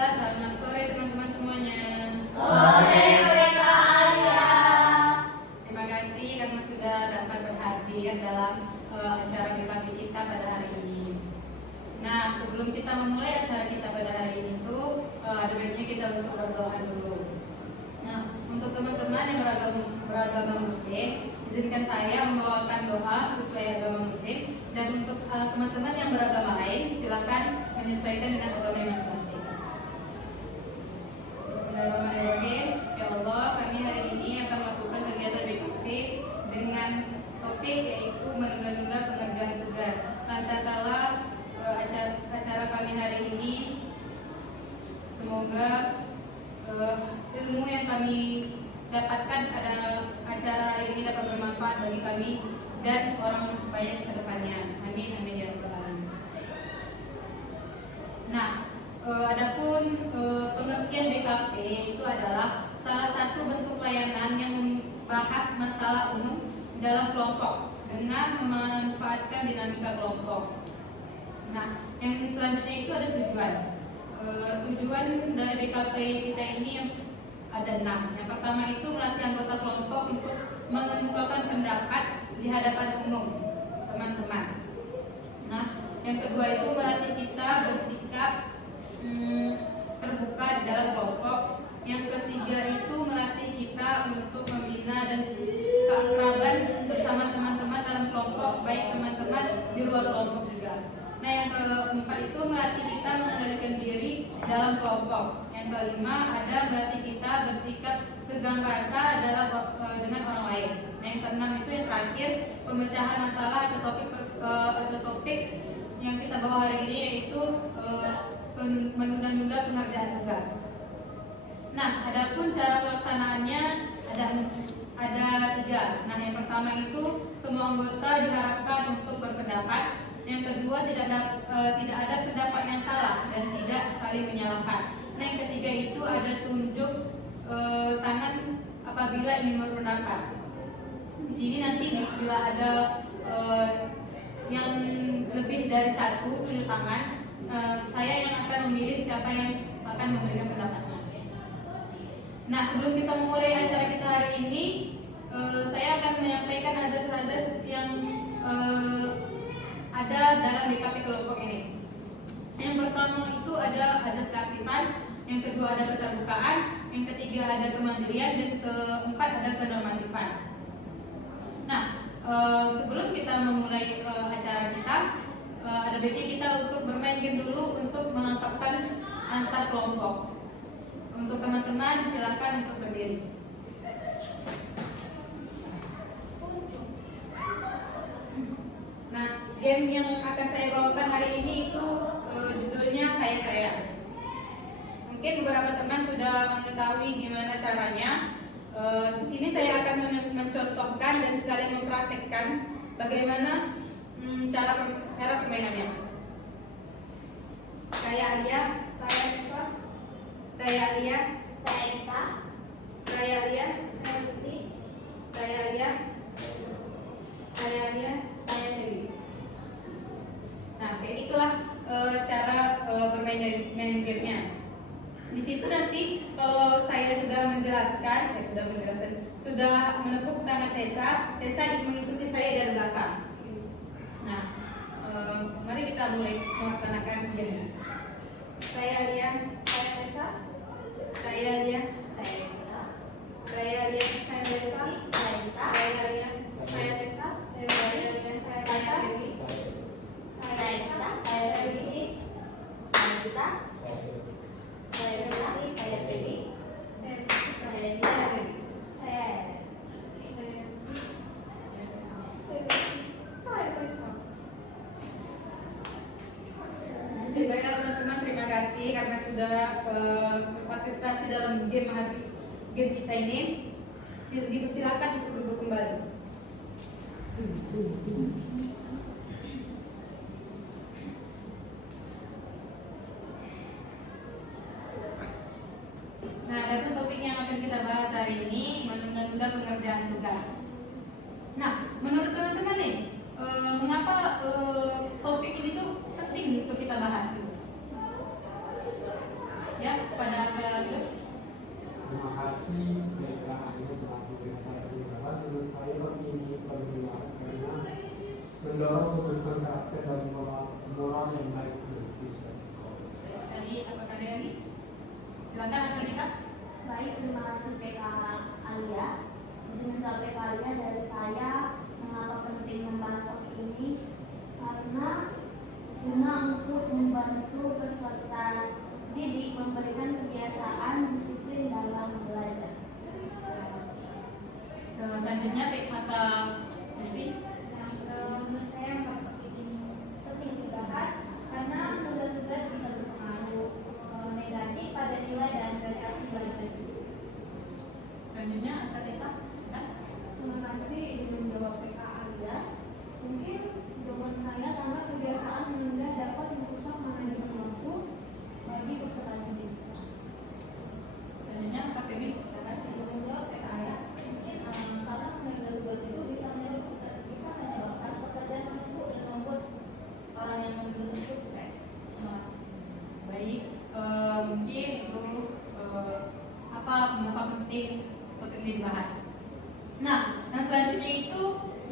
Selamat sore teman-teman semuanya. Sore WK Alia. Terima kasih karena sudah dapat berhadir dalam acara BKP kita pada hari ini. Nah, sebelum kita memulai acara kita pada hari ini ada baiknya kita untuk berdoa dulu. Nah, untuk teman-teman yang beragama Muslim, izinkan saya membawakan doa sesuai agama Muslim, dan untuk teman-teman yang beragama lain, silakan menyesuaikan dengan agama yang masing-masing. Bismillahirrahmanirrahim. Ya Allah, kami hari ini akan melakukan kegiatan BKP dengan topik yaitu menunda-nunda pengerjaan tugas. Lantaran acara kami hari ini, semoga ilmu yang kami dapatkan pada acara hari ini dapat bermanfaat bagi kami dan orang banyak ke depannya. Amin, amin ya rabbal alamin. Nah, adapun pengertian BKP itu adalah salah satu bentuk layanan yang membahas masalah umum dalam kelompok dengan memanfaatkan dinamika kelompok. Nah, yang selanjutnya itu ada tujuan. Tujuan dari BKP kita ini ada 6. Yang pertama itu melatih anggota kelompok untuk mengemukakan pendapat di hadapan umum teman-teman. Nah, yang kedua itu melatih kita bersikap terbuka di dalam kelompok. Yang ketiga itu melatih kita untuk membina dan keakraban bersama teman-teman dalam kelompok, baik teman-teman di luar kelompok juga. Nah, yang keempat itu melatih kita mengendalikan diri dalam kelompok. Yang kelima ada melatih kita bersikap tegang rasa dengan orang lain. Nah, yang keenam itu yang terakhir pemecahan masalah atau topik yang kita bawa hari ini yaitu menunda-nunda pengerjaan tugas. Nah, adapun cara pelaksanaannya ada 3. Nah, yang pertama itu semua anggota diharapkan untuk berpendapat. Yang kedua tidak ada pendapat yang salah dan tidak saling menyalahkan. Nah, yang ketiga itu ada tunjuk tangan apabila ingin berpendapat. Di sini nanti bila ada yang lebih dari 1 tunjuk tangan, saya yang akan memilih siapa yang akan memberikan pendapatnya. Nah, sebelum kita memulai acara kita hari ini, saya akan menyampaikan azas-azas yang ada dalam BKP kelompok ini. Yang pertama itu ada azas keaktifan, yang kedua ada keterbukaan, yang ketiga ada kemandirian, dan keempat ada kenormatifan. Nah, sebelum kita memulai acara kita, ada baiknya kita untuk bermain game dulu untuk mengangkatkan antar kelompok. Untuk teman-teman silakan untuk berdiri. Nah, game yang akan saya bawakan hari ini itu judulnya Saya. Mungkin beberapa teman sudah mengetahui gimana caranya. Di sini saya akan mencontohkan dan sekalian mempraktekkan bagaimana cara permainannya. Saya Alia, saya Esa, saya Alia, Saya Eka. saya Alia, Saya Putih. saya Alia, saya Alia, saya Dewi. Nah, kayak itulah cara bermain gamenya. Di situ nanti kalau saya sudah menepuk tangan Tessa mengikuti saya dari belakang. Nah, mari kita mulai melaksanakan gamenya. Saya Alia, Saya Tessa. saya Alia, Saya Eka. saya Alia, saya Tessa, Saya Eka. saya Alia, Saya Tessa. saya Alia, saya Dewi, Saya Eka. Saya Putih. Saya Eka. Saya Putih. Saya Dewi. Saya Eka. Saya Baiklah teman-teman, terima kasih karena sudah berpartisipasi dalam game kita ini. Dipersilakan untuk duduk kembali. Nah, ada topik yang akan kita bahas hari ini, menunda-nunda pengerjaan tugas. Nah, menurut teman-teman nih, mengapa topik ini tuh penting untuk kita bahas gitu? Ya, saya ini perlu dibahas karena mendorong pembentukan karakter dan moral yang baik dari siswa sekolah. Baik sekali, apakah ada lagi? Silakan Kak Dita. Baik, terima kasih PK Alia. Izin menjawab PK Alia dari saya. Mengapa penting membahas topik ini? Karena guna untuk membantu peserta didik memberikan kebiasaan disiplin dalam belajar. Selanjutnya PKK Lutfi. Menurut saya topik ini penting dibahas karena tugas-tugas bisa berpengaruh negatif pada nilai dan prestasi belajar siswa. Selanjutnya Kak Tessa. Terima kasih izin menjawab PK Alia. Mungkin jawaban saya karena kebiasaan menunda dapat merusak manajemen waktu bagi peserta didik. Selanjutnya Kak Feby. Izin menjawab PK Alia. Mungkin karena menunda tugas itu bisa menyebabkan pekerjaan menumpuk dan membuat orang yang menuntut itu stres. Terima kasih. Baik, mungkin itu mengapa penting topik ini dibahas. Nah, yang selanjutnya itu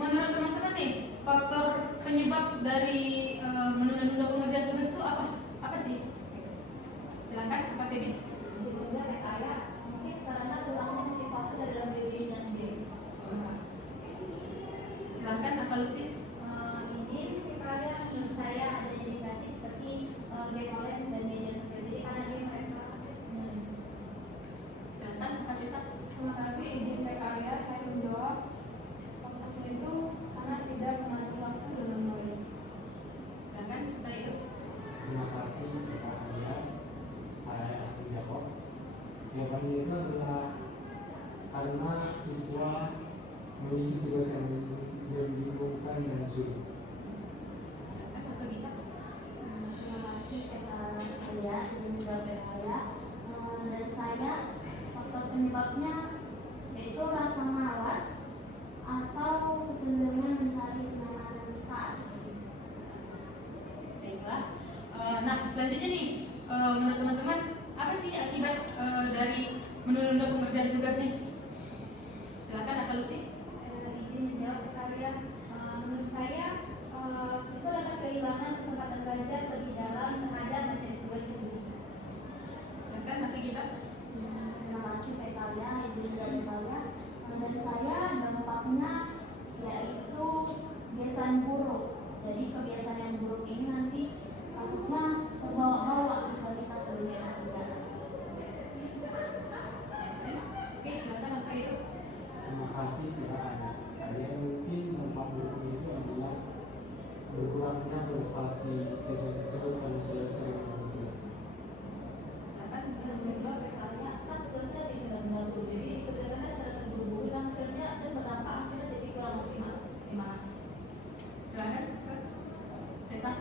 menurut teman-teman nih, faktor penyebab dari menunda-nunda pengerjaan tugas itu apa sih? Silakan Kak Feby. Sehingga PKR mungkin karena kurangnya motivasi dari dalam dirinya sendiri. Silakan Kak Lutfi. Izin PKR menurut saya ada indikasi seperti game online dan media sosial. Jadi karena dia mereka Silakan Kak Tessa. Terima kasih izin PK Alia. Saya menjawab faktornya itu karena tidak mengatur waktu dengan baik. Silakan Kak Ido. Terima kasih Pak Alia. Saya akan jawab. Jawabannya itu adalah karena siswa memiliki tugas yang membingungkan dan sulit. Silakan Kak Gita. terima kasih PK Alia, izin menjawab PK Alia. Dan saya faktor penyebabnya yaitu rasa malas atau kecenderungan mencari kemenangan sesaat. Baiklah. Nah, selanjutnya nih, menurut teman-teman, apa sih akibat dari menunda pengerjaan tugas nih? Silakan Kak Lutfi. Izin menjawab PK Alia. Menurut saya siswa dapat kehilangan kesempatan belajar lebih dalam terhadap materi tugas itu. Silakan Kak Gita. Terima kasih PK Alia, izin menjawab PK Alia. Dari saya dampaknya yaitu kebiasaan buruk. Jadi kebiasaan yang buruk ini nanti takutnya terbawa-bawa jika kita ke dunia kerja. Oke, silakan Kak Ido. Terima kasih Pak Alia. Kalian mungkin dampak buruknya itu adalah berkurangnya prestasi siswa tersebut kalau tidak sering melakukan tugas. Silakan. Menjawab PK Alia, kan tugasnya tidak mengganggu. Jadi kerjaannya secara terburu-buru dan hasilnya dan berdampak hasilnya jadi kurang maksimal. Terima kasih. Silakan Kak Tessa.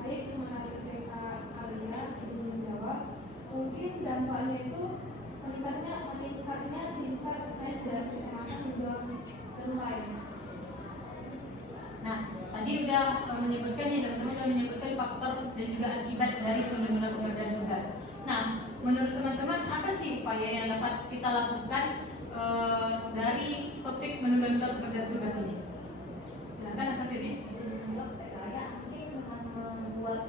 Baik, terima kasih PK Alia. Izin menjawab. Mungkin dampaknya itu meningkatnya tingkat stres dan kecemasan di dalam lain. Nah, tadi udah menyebutkan nih teman-teman sudah menyebutkan faktor dan juga akibat dari penunda pengerjaan tugas. Nah, menurut teman-teman apa sih upaya yang dapat kita lakukan dari topik menunda pengerjaan tugas ini? Silakan Kak Feby. Menjawab PK Alia, mungkin dengan membuat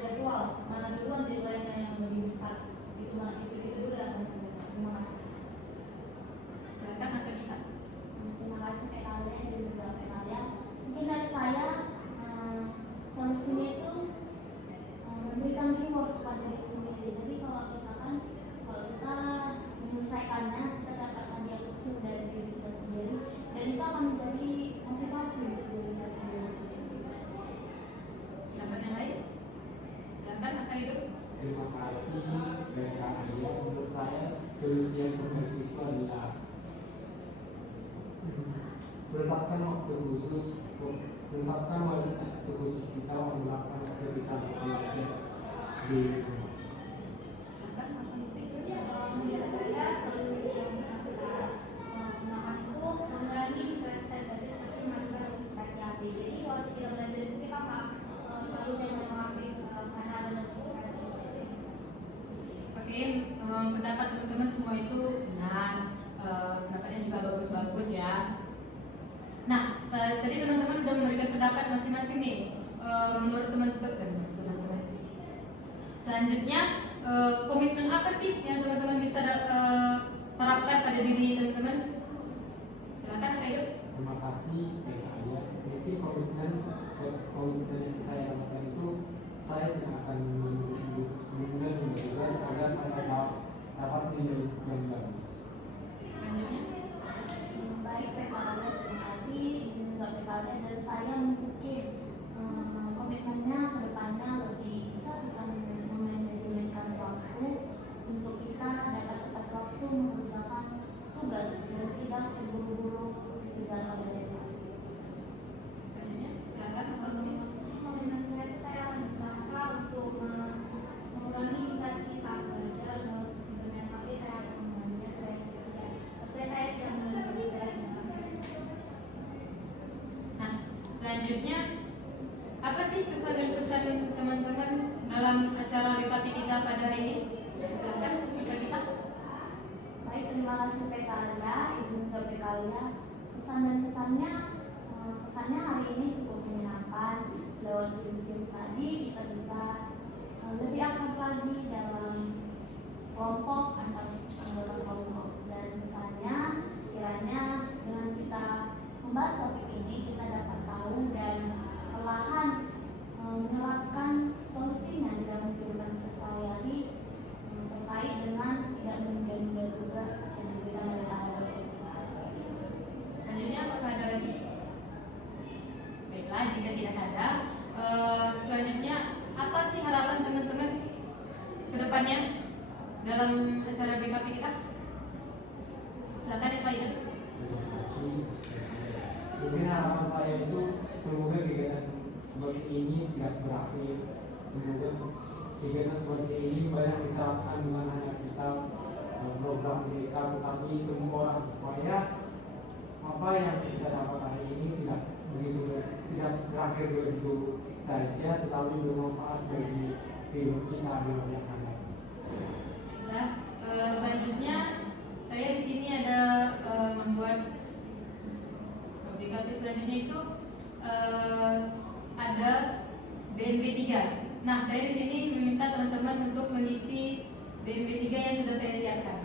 jadwal mana duluan deadline yang lebih dekat. Itu mana itu dulu dan terima kasih. Silakan Kak Gita. Terima kasih PK Alia, izin menjawab PK Alia. Mungkin dari saya solusinya itu memberikan reward kepada diri sendiri. Jadi kalau kita menyelesaikannya, kita dapat hadiah kecil dari diri kita sendiri dan itu akan menjadi motivasi untuk diri kita sendiri. Silakan yang lain. Silakan Kak Ido. Terima kasih Pak Alia. Menurut saya solusi yang terbaik itu adalah menetapkan waktu khusus kita melakukan aktivitas belajar di rumah. Silakan Kak Lutfi. Menurut saya solusi yang bisa kita gunakan itu mengurangi stres tadi seperti melakukan notifikasi HP. Jadi waktu kita belajar itu kita selalu jangan HP karena ada notifikasi. Oke, pendapat teman-teman semua itu benar, pendapatnya juga bagus-bagus ya. Nah, tadi teman-teman sudah memberikan pendapat masing-masing nih. Menurut teman-teman, selanjutnya komitmen apa sih yang teman-teman bisa terapkan pada diri teman-teman? Silakan Kak Ido. Terima kasih PKI. Mungkin komitmen yang saya lakukan itu, saya tidak akan menunda tugas agar saya dapat nilai yang bagus. Selanjutnya, Baik, PKL, terima kasih. Izin untuk PKL dari saya mungkin komitmennya ke depannya lebih bisa kita memanajemenkan waktu untuk kita dapat tepat waktu mengerjakan tugas dan tidak terburu-buru dikejar pada deadline. selanjutnya silakan Kak Nuri. Komitmen saya itu saya akan berusaha untuk mengurangi distraksi saat belajar dan sebenarnya tapi saya akan mengajar saya tidak mengajar. Nah, selanjutnya apa sih kesan dan pesan teman-teman dalam acara BKP kita pada hari ini? Silakan kita. Baik, terima kasih PKLIA, izin untuk PKLIA. Pesan dan pesannya hari ini cukup menyenangkan. Lewat games tadi kita bisa lebih akrab lagi dalam kelompok antar anggota kelompok. Dan pesannya kiranya dengan kita membahas topik ini kita dapat tahu dan perlahan menerapkan solusinya di dalam kehidupan kita sehari-hari terkait dengan tidak menunda-nunda tugas yang diberikan oleh tanggal. Selanjutnya apakah ada lagi? Baiklah, jika tidak ada, selanjutnya apa sih harapan teman-teman ke depannya dalam acara BKP kita? Silakan ya Pak Ido. Terima kasih. Mungkin harapan saya itu semoga kegiatan seperti ini tidak berakhir. Semoga kegiatan seperti ini banyak diterapkan dengan hanya kita program mereka, tetapi semua orang supaya apa yang kita dapat hari ini tidak berakhir begitu saja, tetapi bermanfaat bagi hidup kita di masa yang akan datang. Nah, selanjutnya saya di sini ada membuat BKP selanjutnya itu ada BMP 3. Nah, saya di sini meminta teman-teman untuk mengisi BMP 3 yang sudah saya siapkan.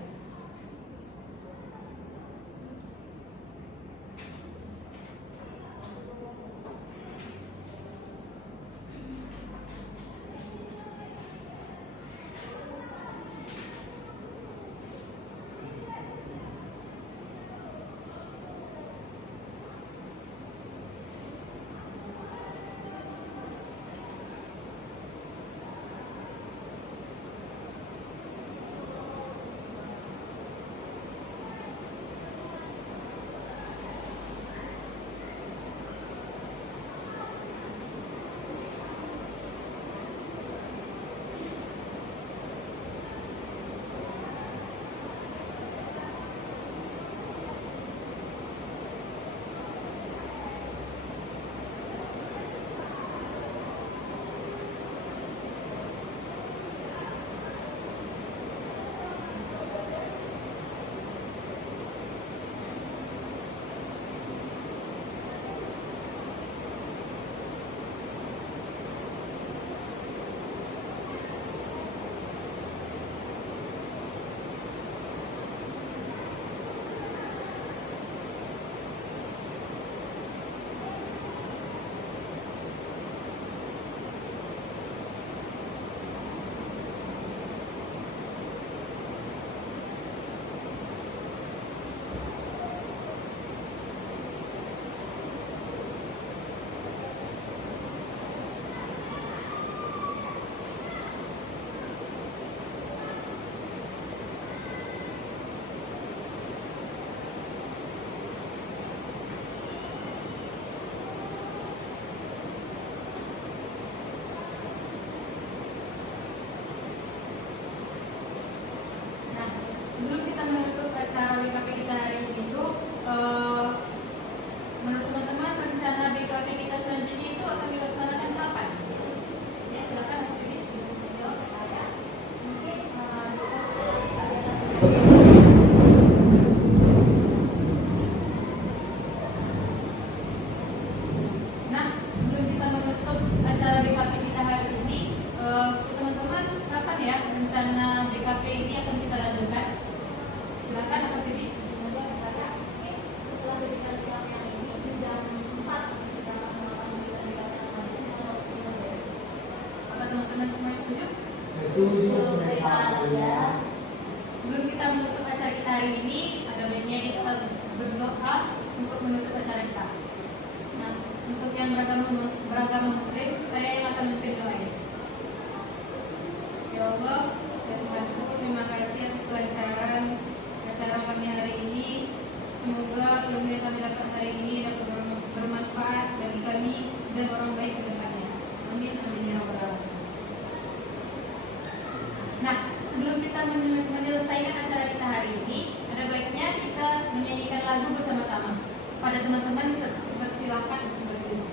Sebelum kita menutup acara BKP kita hari ini itu, menurut teman-teman rencana BKP kita selanjutnya itu akan dilaksanakan kapan? Ya, silakan Pak Budi. Mungkin teman-teman semua setuju? Setuju mereka Alia. Sebelum kita menutup acara kita hari ini, ada baiknya kita berdoa untuk menutup acara kita. Nah, untuk yang beragama Muslim, saya yang akan memimpin doa ini. Ya Allah, ya Tuhanku, terima kasih atas kelancaran acara kami hari ini. Semoga ilmu yang kami dapat hari ini dapat bermanfaat bagi kami dan orang baik ke depannya. Amin, amin ya rabbal alamin. Nah, sebelum kita menyelesaikan acara kita hari ini, ada baiknya kita menyanyikan lagu bersama-sama. Pada teman-teman persilakan untuk berdiri.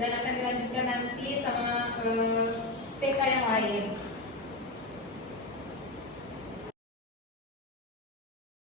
Dan akan dilanjutkan nanti sama PK yang lain.